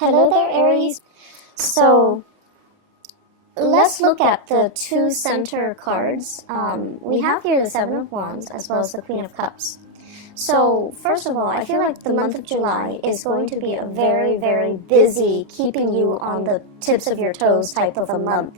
Hello there, Aries. So let's look at the two center cards. We have here the Seven of Wands as well as the Queen of Cups. So first of all, I feel like the month of July is going to be a very, very busy, keeping you on the tips of your toes type of a month.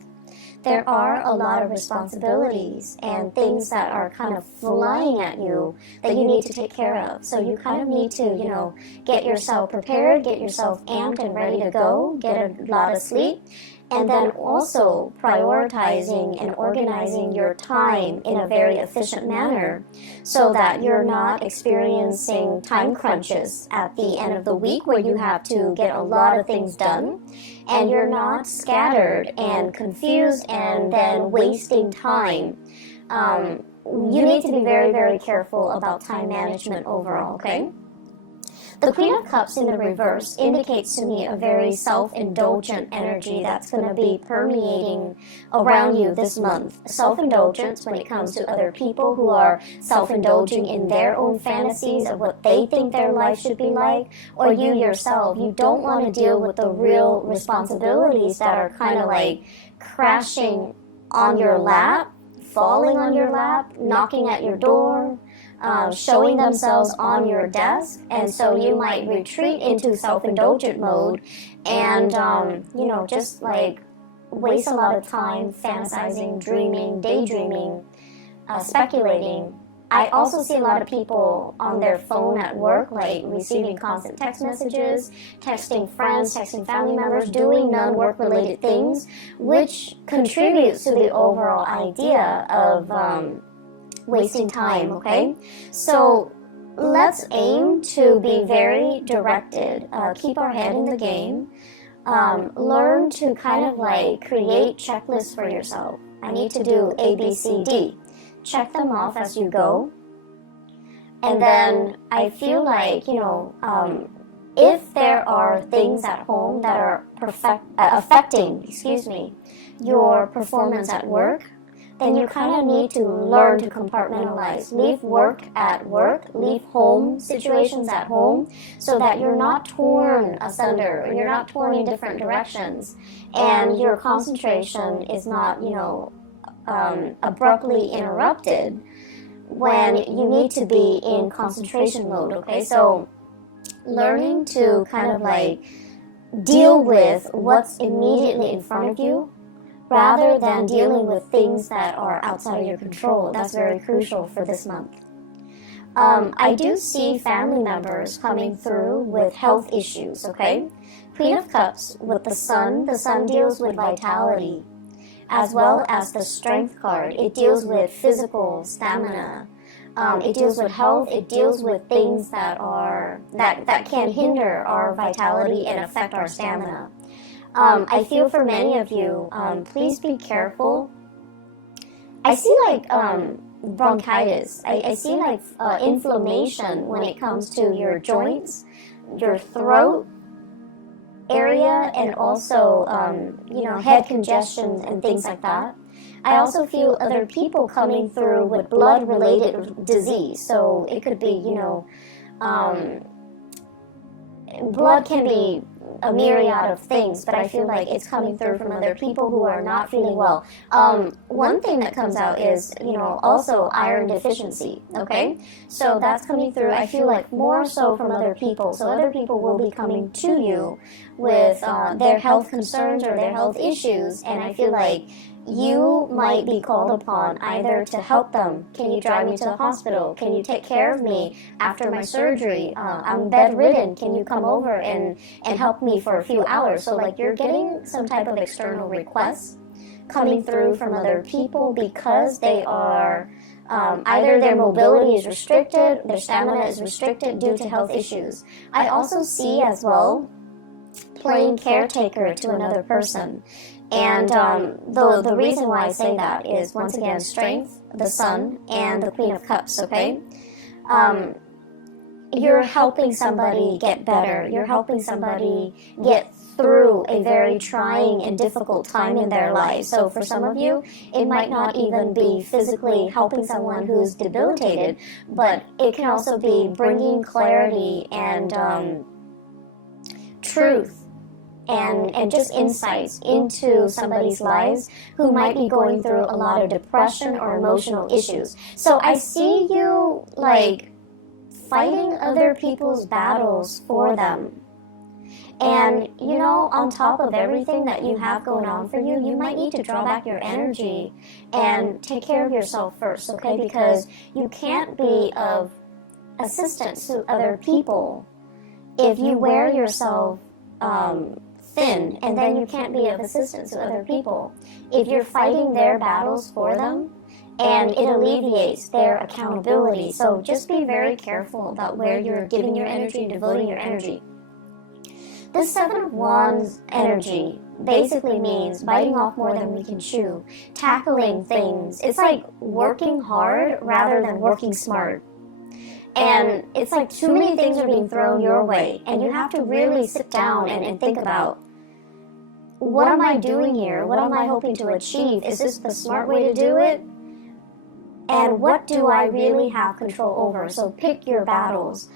There are a lot of responsibilities and things that are kind of flying at you that you need to take care of. So you kind of need to, get yourself prepared, get yourself amped and ready to go, get a lot of sleep, and then also prioritizing and organizing your time in a very efficient manner so that you're not experiencing time crunches at the end of the week where you have to get a lot of things done and you're not scattered and confused and then wasting time. You need to be very, very careful about time management overall, okay? The Queen of Cups in the reverse indicates to me a very self-indulgent energy that's going to be permeating around you this month. Self-indulgence when it comes to other people who are self-indulging in their own fantasies of what they think their life should be like, or you yourself. You don't want to deal with the real responsibilities that are kind of like crashing on your lap, falling on your lap, knocking at your door, showing themselves on your desk, and so you might retreat into self-indulgent mode and, just like waste a lot of time fantasizing, dreaming, daydreaming, speculating. I also see a lot of people on their phone at work, like receiving constant text messages, texting friends, texting family members, doing non-work related things, which contributes to the overall idea of wasting time, okay? So let's aim to be very directed, keep our head in the game, learn to kind of like create checklists for yourself. I need to do A, B, C, D. Check them off as you go. And then I feel like, if there are things at home that are affecting, your performance at work, then you kind of need to learn to compartmentalize. Leave work at work, leave home situations at home, so that you're not torn asunder, or you're not torn in different directions, and your concentration is not, abruptly interrupted when you need to be in concentration mode, okay? So learning to kind of like deal with what's immediately in front of you, rather than dealing with things that are outside of your control. That's very crucial for this month. I do see family members coming through with health issues, okay? Queen of Cups with the Sun deals with vitality, as well as the Strength card. It deals with physical stamina. It deals with health. It deals with things that can hinder our vitality and affect our stamina. I feel for many of you, please be careful. I see like bronchitis. I see like inflammation when it comes to your joints, your throat area, and also, head congestion and things like that. I also feel other people coming through with blood-related disease. So it could be, blood can be a myriad of things, but I feel like it's coming through from other people who are not feeling well. One thing that comes out is, also iron deficiency, okay? So that's coming through, I feel like, more so from other people. So other people will be coming to you with their health concerns or their health issues, and I feel like you might be called upon either to help them. Can you drive me to the hospital? Can you take care of me after my surgery? I'm bedridden. Can you come over and help me for a few hours? So like you're getting some type of external requests coming through from other people because they are either their mobility is restricted, their stamina is restricted due to health issues. I also see as well playing caretaker to another person. And the reason why I say that is, once again, Strength, the Sun, and the Queen of Cups, okay? You're helping somebody get better. You're helping somebody get through a very trying and difficult time in their life. So for some of you, it might not even be physically helping someone who's debilitated, but it can also be bringing clarity and truth and just insights into somebody's lives who might be going through a lot of depression or emotional issues. So I see you like fighting other people's battles for them. And, you know, on top of everything that you have going on for you, you might need to draw back your energy and take care of yourself first, okay? Because you can't be of assistance to other people if you wear yourself thin, and then you can't be of assistance to other people. If you're fighting their battles for them, and it alleviates their accountability. So just be very careful about where you're giving your energy and devoting your energy. This Seven of Wands energy basically means biting off more than we can chew, tackling things. It's like working hard rather than working smart. And it's like too many things are being thrown your way, and you have to really sit down and think about, what am I doing here? What am I hoping to achieve? Is this the smart way to do it? And what do I really have control over? So pick your battles.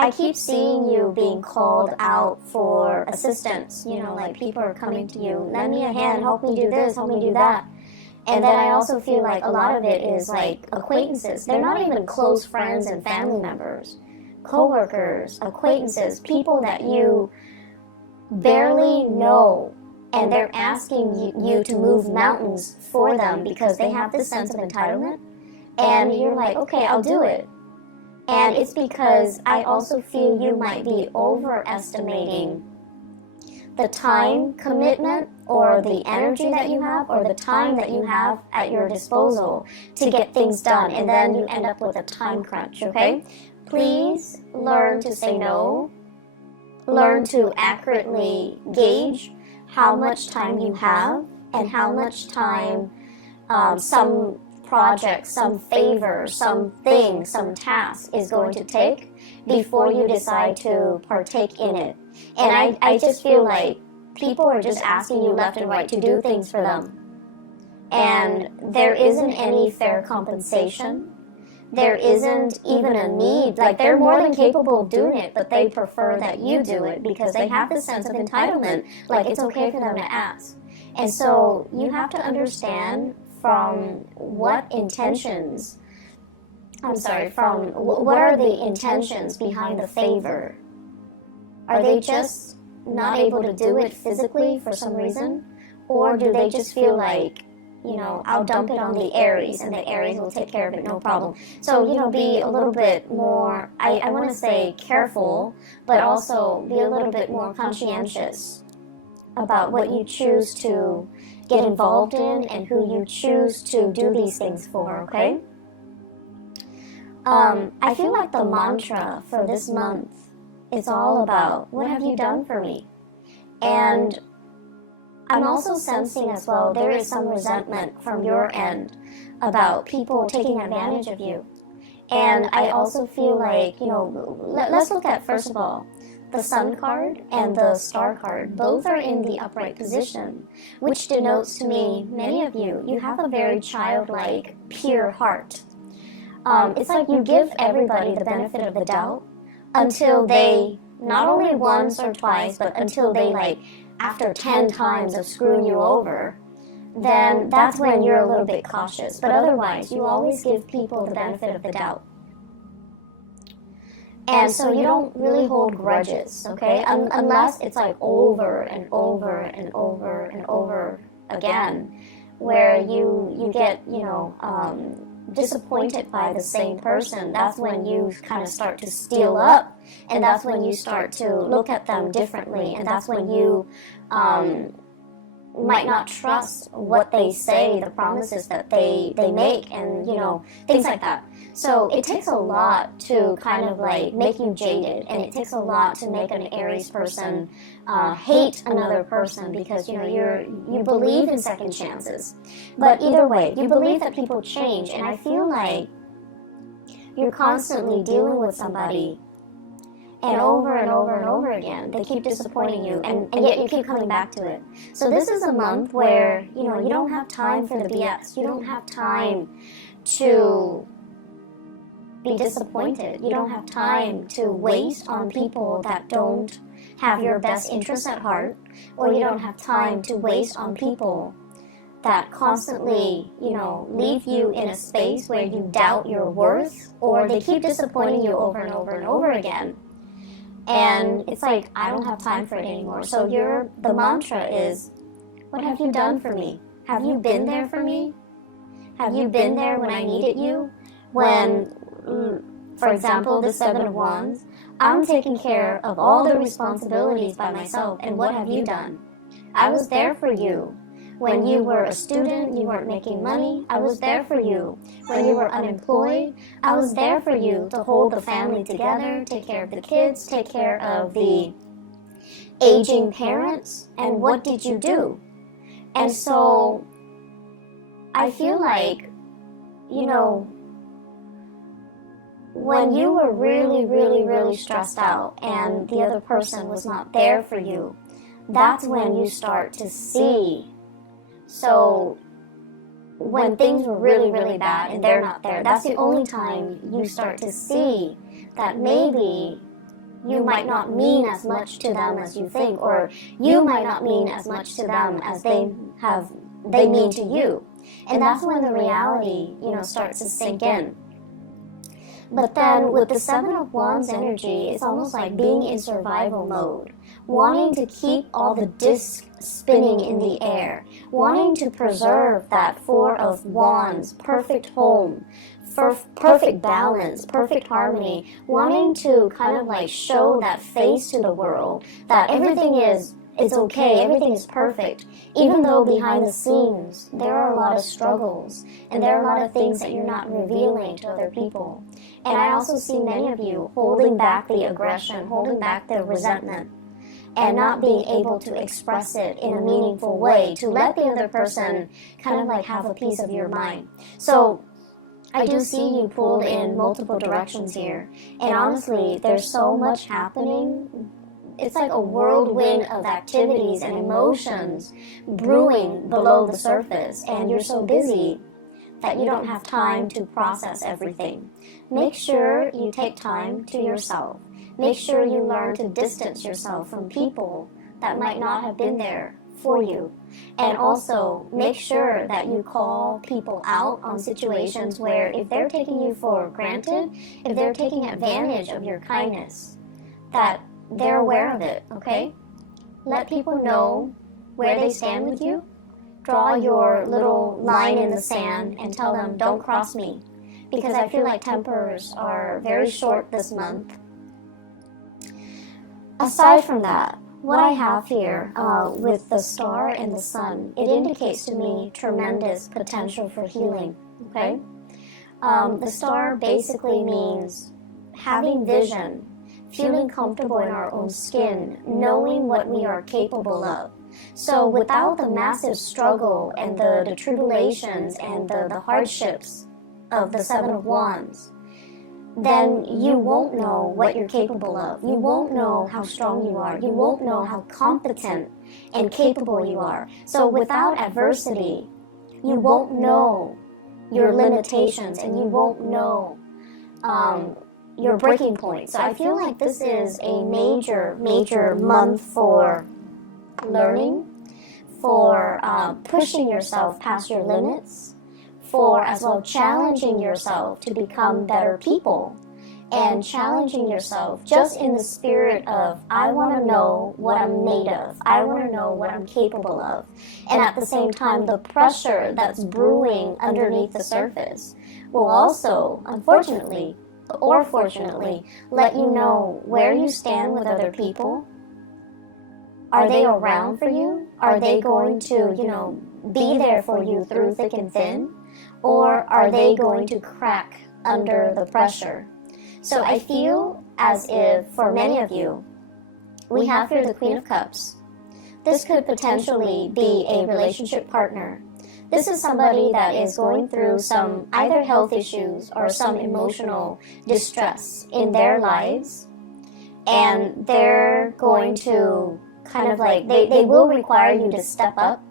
I keep seeing you being called out for assistance. You know, like people are coming to you, lend me a hand, help me do this, help me do that. And then I also feel like a lot of it is like acquaintances. They're not even close friends and family members. Co-workers, acquaintances, people that you barely know. And they're asking you to move mountains for them because they have this sense of entitlement. And you're like, okay, I'll do it. And it's because I also feel you might be overestimating the time commitment or the energy that you have or the time that you have at your disposal to get things done. And then you end up with a time crunch, okay? Please learn to say no. Learn to accurately gauge how much time you have and how much time some project, some favor, something, some task is going to take before you decide to partake in it. And I just feel like people are just asking you left and right to do things for them. And there isn't any fair compensation. There isn't even a need. Like, they're more than capable of doing it, but they prefer that you do it because they have this sense of entitlement. Like, it's okay for them to ask. And so you have to understand from what are the intentions behind the favor? Are they just not able to do it physically for some reason? Or do they just feel like, you know, I'll dump it on the Aries and the Aries will take care of it, no problem. So, you know, be a little bit more, I want to say careful, but also be a little bit more conscientious about what you choose to get involved in and who you choose to do these things for, okay? I feel like the mantra for this month is all about, what have you done for me? And I'm also sensing as well, there is some resentment from your end about people taking advantage of you. And I also feel like, you know, let's look at, first of all, the Sun card and the Star card. Both are in the upright position, which denotes to me, many of you, you have a very childlike, pure heart. It's like you give everybody the benefit of the doubt until they, not only once or twice, but until they, like, after 10 times of screwing you over, then that's when you're a little bit cautious. But otherwise, you always give people the benefit of the doubt. And so you don't really hold grudges, okay? Unless it's like over and over and over and over again, where you get, you know, disappointed by the same person. That's when you kind of start to steel up, and that's when you start to look at them differently, and that's when you might not trust what they say, the promises that they make, and, you know, things like that. So it takes a lot to kind of like make you jaded, and it takes a lot to make an Aries person hate another person because, you know, you believe in second chances. But either way, you believe that people change, and I feel like you're constantly dealing with somebody, and over and over and over again, they keep disappointing you, and yet you keep coming back to it. So this is a month where, you know, you don't have time for the BS. You don't have time to be disappointed. You don't have time to waste on people that don't have your best interests at heart, or you don't have time to waste on people that constantly, leave you in a space where you doubt your worth, or they keep disappointing you over and over and over again. And it's like, I don't have time for it anymore. So the mantra is, what have you done for me? Have you been there for me? Have you been there when I needed you? When, for example, the Seven of Wands, I'm taking care of all the responsibilities by myself, and what have you done? I was there for you. When you were a student, you weren't making money, I was there for you. When you were unemployed, I was there for you to hold the family together, take care of the kids, take care of the aging parents, and what did you do? And so, I feel like, when you were really, really, really stressed out and the other person was not there for you, that's when you start to see. So, when things were really, really bad and they're not there, that's the only time you start to see that maybe you might not mean as much to them as you think, or you might not mean as much to them as they mean to you. And that's when the reality, starts to sink in. But then with the Seven of Wands energy, it's almost like being in survival mode, wanting to keep all the discs spinning in the air, wanting to preserve that Four of Wands, perfect home, perfect balance, perfect harmony, wanting to kind of like show that face to the world, that everything is okay, everything is perfect, even though behind the scenes there are a lot of struggles and there are a lot of things that you're not revealing to other people. And I also see many of you holding back the aggression, holding back the resentment, and not being able to express it in a meaningful way to let the other person kind of like have a piece of your mind. So I do see you pulled in multiple directions here, and honestly, there's so much happening. It's like a whirlwind of activities and emotions brewing below the surface, and you're so busy that you don't have time to process everything. Make sure you take time to yourself. Make sure you learn to distance yourself from people that might not have been there for you. And also, make sure that you call people out on situations where if they're taking you for granted, if they're taking advantage of your kindness, that they're aware of it, okay? Let people know where they stand with you. Draw your little line in the sand and tell them, don't cross me. Because I feel like tempers are very short this month. Aside from that, what I have here with the star and the sun, it indicates to me tremendous potential for healing, okay? The star basically means having vision, feeling comfortable in our own skin, knowing what we are capable of. So without the massive struggle and the tribulations and the hardships of the Seven of Wands, then you won't know what you're capable of. You won't know how strong you are. You won't know how competent and capable you are. So without adversity, you won't know your limitations and you won't know your breaking point. So I feel like this is a major, major month for learning, for pushing yourself past your limits, for as well challenging yourself to become better people, and challenging yourself just in the spirit of, I want to know what I'm made of, I want to know what I'm capable of, and at the same time the pressure that's brewing underneath the surface will also, unfortunately or fortunately, let you know where you stand with other people. Are they around for you? Are they going to, be there for you through thick and thin? Or are they going to crack under the pressure? So I feel as if, for many of you, we have here the Queen of Cups. This could potentially be a relationship partner. This is somebody that is going through some either health issues or some emotional distress in their lives. And they're going to kind of like, they will require you to step up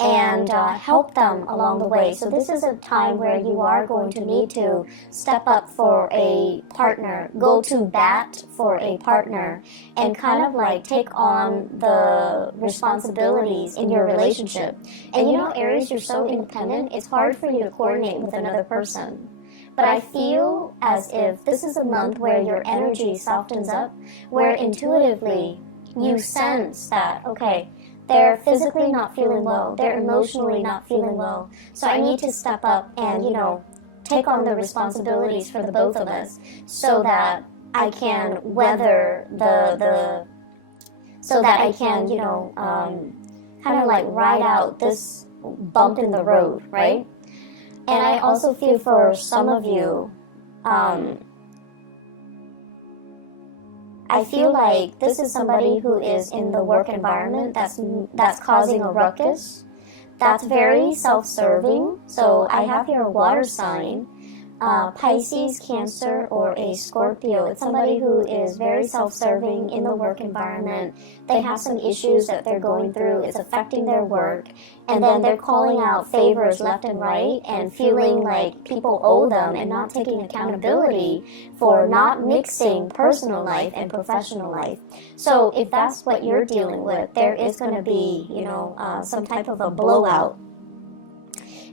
and help them along the way. So this is a time where you are going to need to step up for a partner, go to bat for a partner, and kind of like take on the responsibilities in your relationship. And you know, Aries, you're so independent, it's hard for you to coordinate with another person. But I feel as if this is a month where your energy softens up, where intuitively you sense that, okay, they're physically not feeling well, they're emotionally not feeling well, so I need to step up and, you know, take on the responsibilities for the both of us so that I can weather so that I can, you know, kind of like ride out this bump in the road, right? And I also feel for some of you, I feel like this is somebody who is in the work environment that's causing a ruckus. That's very self-serving. So I have here a water sign, Pisces, Cancer, or a Scorpio. It's somebody who is very self-serving in the work environment. They have some issues that they're going through. It's affecting their work. And then they're calling out favors left and right and feeling like people owe them and not taking accountability for not mixing personal life and professional life. So if that's what you're dealing with, there is going to be, you know, some type of a blowout.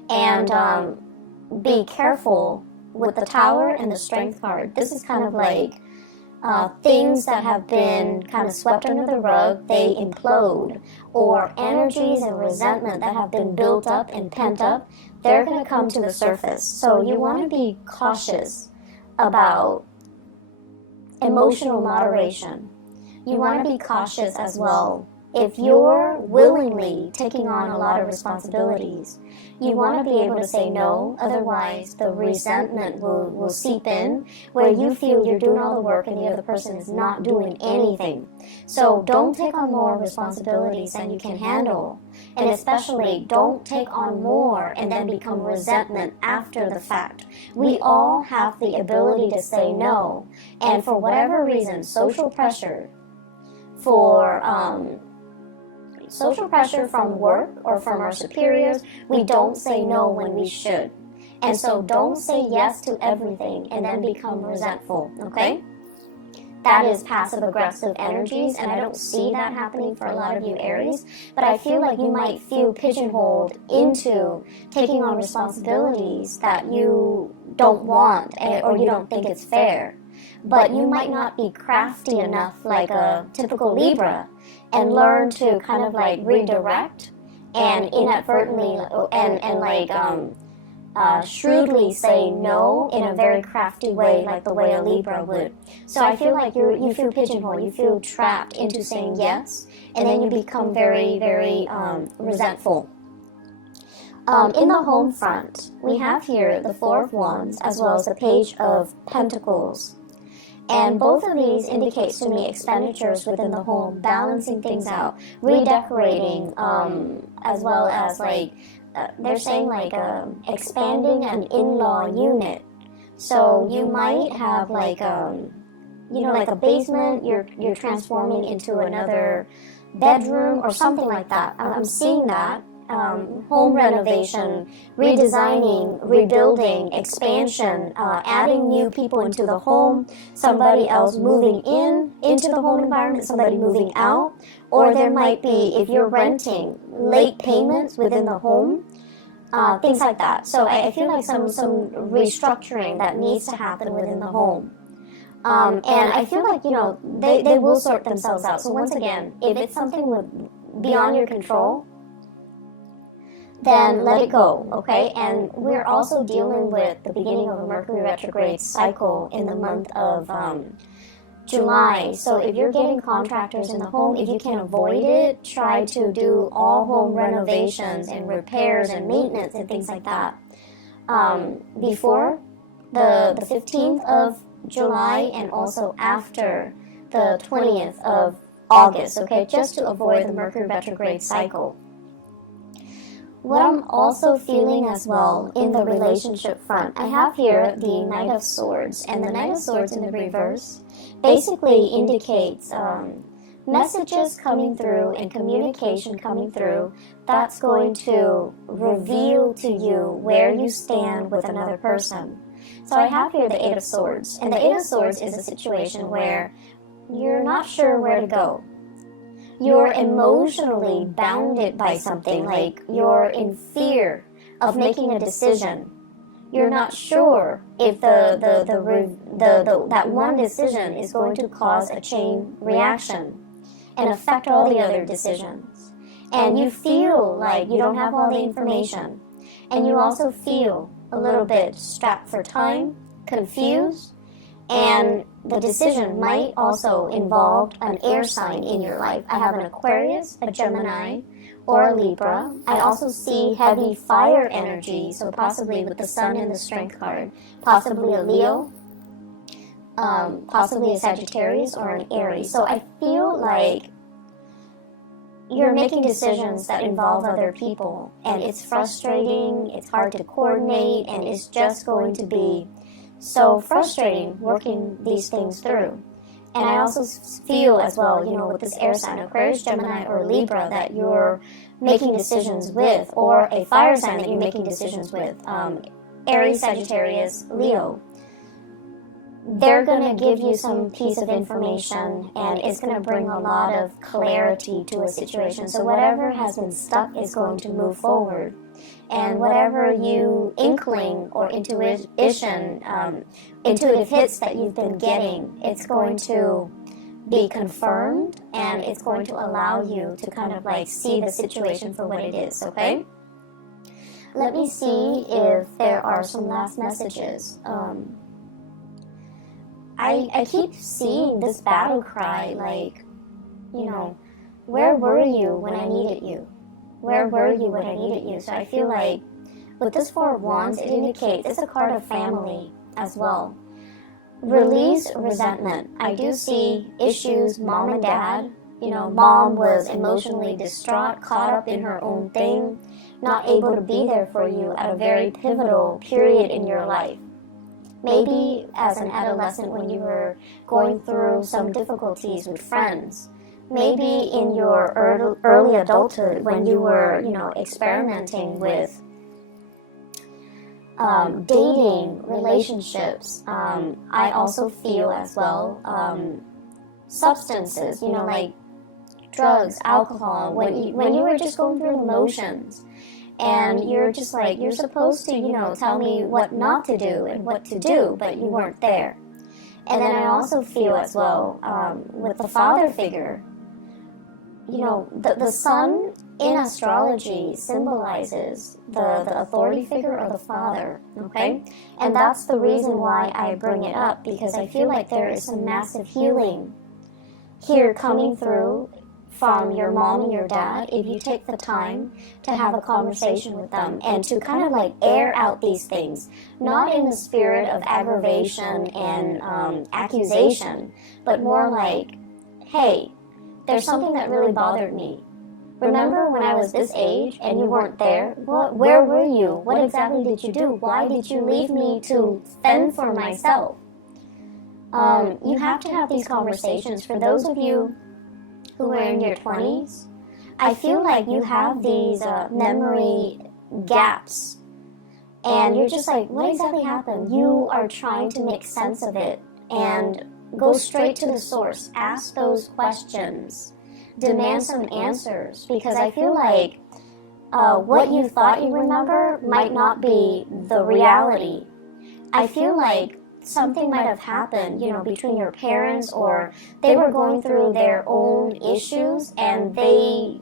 And be careful with the Tower and the Strength card. This is kind of like things that have been kind of swept under the rug, they implode, or energies and resentment that have been built up and pent up, they're going to come to the surface. So you want to be cautious about emotional moderation. You want to be cautious as well. If you're willingly taking on a lot of responsibilities, you want to be able to say no, otherwise the resentment will seep in, where you feel you're doing all the work and the other person is not doing anything. So don't take on more responsibilities than you can handle, and especially don't take on more and then become resentment after the fact. We all have the ability to say no, and for whatever reason, social pressure from work or from our superiors, we don't say no when we should. And so don't say yes to everything and then become resentful, okay? That is passive-aggressive energies, and I don't see that happening for a lot of you Aries, but I feel like you might feel pigeonholed into taking on responsibilities that you don't want or you don't think it's fair. But you might not be crafty enough like a typical Libra and learn to kind of like redirect and inadvertently shrewdly say no in a very crafty way, like the way a Libra would. So I feel like you feel pigeonholed, you feel trapped into saying yes, and then you become very, very resentful. In the home front, we have here the Four of Wands as well as the Page of Pentacles. And both of these indicates to me expenditures within the home, balancing things out, redecorating, as well as like, they're saying like expanding an in-law unit. So you might have like, you know, like a basement, you're transforming into another bedroom or something like that. I'm seeing that. Home renovation, redesigning, rebuilding, expansion, adding new people into the home, somebody else moving into the home environment, somebody moving out, or there might be, if you're renting, late payments within the home, things like that. So I feel like some restructuring that needs to happen within the home. And I feel like, you know, they will sort themselves out. So once again, if it's something beyond your control, then let it go, okay? And we're also dealing with the beginning of a Mercury retrograde cycle in the month of July. So if you're getting contractors in the home, if you can avoid it, try to do all home renovations and repairs and maintenance and things like that before the 15th of July and also after the 20th of August, okay? Just to avoid the Mercury retrograde cycle. What I'm also feeling as well in the relationship front, I have here the Knight of Swords, and the Knight of Swords in the reverse basically indicates messages coming through and communication coming through that's going to reveal to you where you stand with another person. So I have here the Eight of Swords, and the Eight of Swords is a situation where you're not sure where to go. You're emotionally bounded by something, like you're in fear of making a decision. You're not sure if that one decision is going to cause a chain reaction and affect all the other decisions. And you feel like you don't have all the information. And you also feel a little bit strapped for time, confused, and the decision might also involve an air sign in your life. I have an Aquarius, a Gemini, or a Libra. I also see heavy fire energy, so possibly with the Sun in the Strength card, possibly a Leo, possibly a Sagittarius, or an Aries. So I feel like you're making decisions that involve other people, and it's frustrating, it's hard to coordinate, and it's just going to be so frustrating working these things through. And I also feel as well, with this air sign, Aquarius, Gemini, or Libra, that you're making decisions with, or a fire sign that you're making decisions with, Aries, Sagittarius, Leo. They're going to give you some piece of information, and it's going to bring a lot of clarity to a situation. So whatever has been stuck is going to move forward. And whatever you inkling or intuitive hits that you've been getting, it's going to be confirmed, and it's going to allow you to kind of like see the situation for what it is, okay? Let me see if there are some last messages. I keep seeing this battle cry, like, where were you when I needed you? Where were you when I needed you? So I feel like with this Four of Wands, it indicates it's a card of family as well. Release resentment. I do see issues, mom and dad. Mom was emotionally distraught, caught up in her own thing, not able to be there for you at a very pivotal period in your life. Maybe as an adolescent when you were going through some difficulties with friends. Maybe in your early adulthood when you were, experimenting with dating, relationships. I also feel as well substances, like drugs, alcohol, when you were just going through the motions. And you're just like, you're supposed to, tell me what not to do and what to do, but you weren't there. And then I also feel as well, with the father figure, the sun in astrology symbolizes the authority figure of the father, okay? And that's the reason why I bring it up, because I feel like there is some massive healing here coming through from your mom and your dad, if you take the time to have a conversation with them and to kind of like air out these things, not in the spirit of aggravation and accusation, but more like, hey, there's something that really bothered me. Remember when I was this age and you weren't there? Where were you? What exactly did you do? Why did you leave me to fend for myself? You have to have these conversations. For those of you who are in your 20s, I feel like you have these memory gaps, and you're just like, what exactly happened? You are trying to make sense of it and go straight to the source. Ask those questions. Demand some answers, because I feel like what you thought you remember might not be the reality. I feel like something might have happened, between your parents, or they were going through their own issues, and they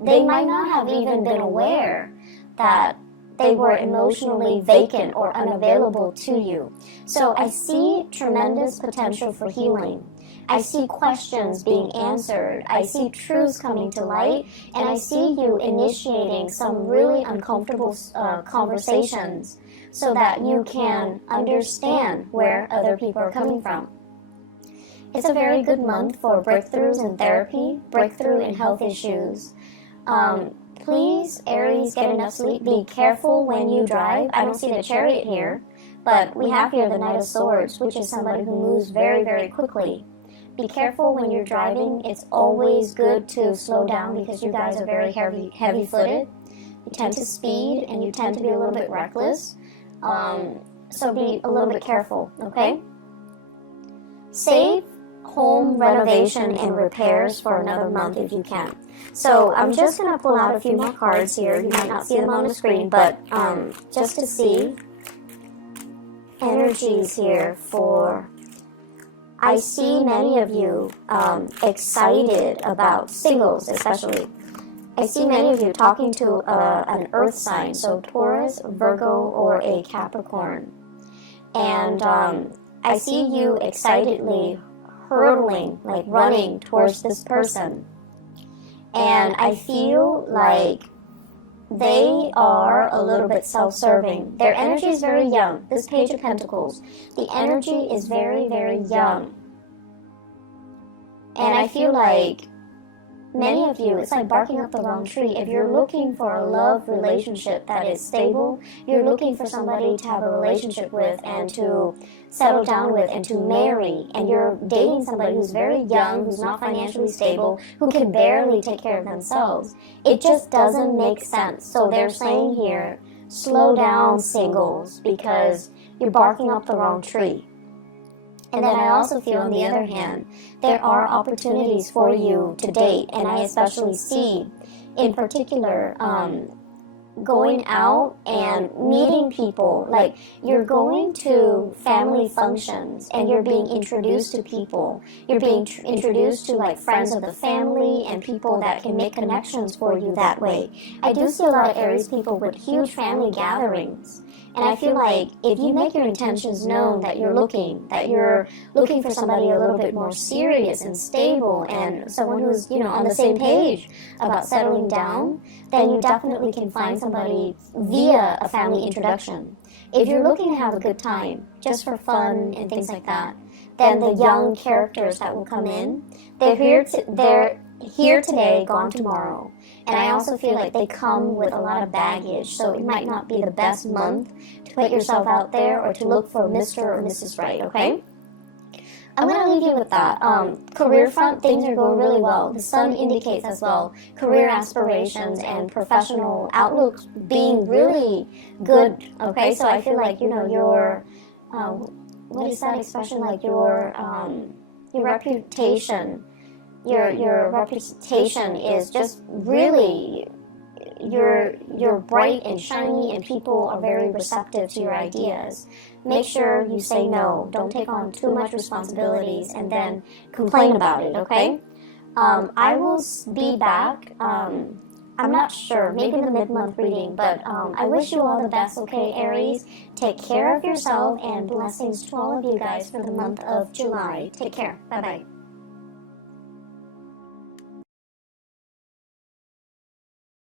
might not have even been aware that they were emotionally vacant or unavailable to you. So I see tremendous potential for healing. I see questions being answered. I see truths coming to light, and I see you initiating some really uncomfortable conversations, so that you can understand where other people are coming from. It's a very good month for breakthroughs in therapy, breakthrough in health issues. Please, Aries, get enough sleep. Be careful when you drive. I don't see the Chariot here, but we have here the Knight of Swords, which is somebody who moves very, very quickly. be careful when you're driving. It's always good to slow down because you guys are very heavy-footed. You tend to speed and you tend to be a little bit reckless. So be a little bit careful, okay? Save home renovation and repairs for another month if you can. So I'm just going to pull out a few more cards here. You might not see them on the screen, but just to see energies here for... I see many of you excited about singles, especially. I see many of you talking to an earth sign, so Taurus, Virgo, or a Capricorn. And I see you excitedly hurtling, like running towards this person. And I feel like they are a little bit self-serving. Their energy is very young. This Page of Pentacles, the energy is very, very young. And I feel like many of you, it's like barking up the wrong tree. If you're looking for a love relationship that is stable, you're looking for somebody to have a relationship with and to settle down with and to marry, and you're dating somebody who's very young, who's not financially stable, who can barely take care of themselves, it just doesn't make sense. So they're saying here, slow down, singles, because you're barking up the wrong tree. And then I also feel, on the other hand, there are opportunities for you to date, and I especially see, in particular, going out and meeting people. Like, you're going to family functions, and you're being introduced to people. You're being introduced to, like, friends of the family and people that can make connections for you that way. I do see a lot of Aries people with huge family gatherings. And I feel like if you make your intentions known that you're looking for somebody a little bit more serious and stable and someone who's, on the same page about settling down, then you definitely can find somebody via a family introduction. If you're looking to have a good time, just for fun and things like that, then the young characters that will come in, they're here today, gone tomorrow. And I also feel like they come with a lot of baggage, so it might not be the best month to put yourself out there or to look for Mr. or Mrs. Right, okay? I'm going to leave you with that. Career front, things are going really well. The sun indicates as well career aspirations and professional outlooks being really good, okay? So I feel like, your, what is that expression, like your reputation, your reputation is just really, you're bright and shiny, and people are very receptive to your ideas. Make sure you say no. Don't take on too much responsibilities and then complain about it, okay? I will be back. I'm not sure, maybe the mid-month reading, but I wish you all the best, okay, Aries? Take care of yourself, and blessings to all of you guys for the month of July. Take care. Bye-bye.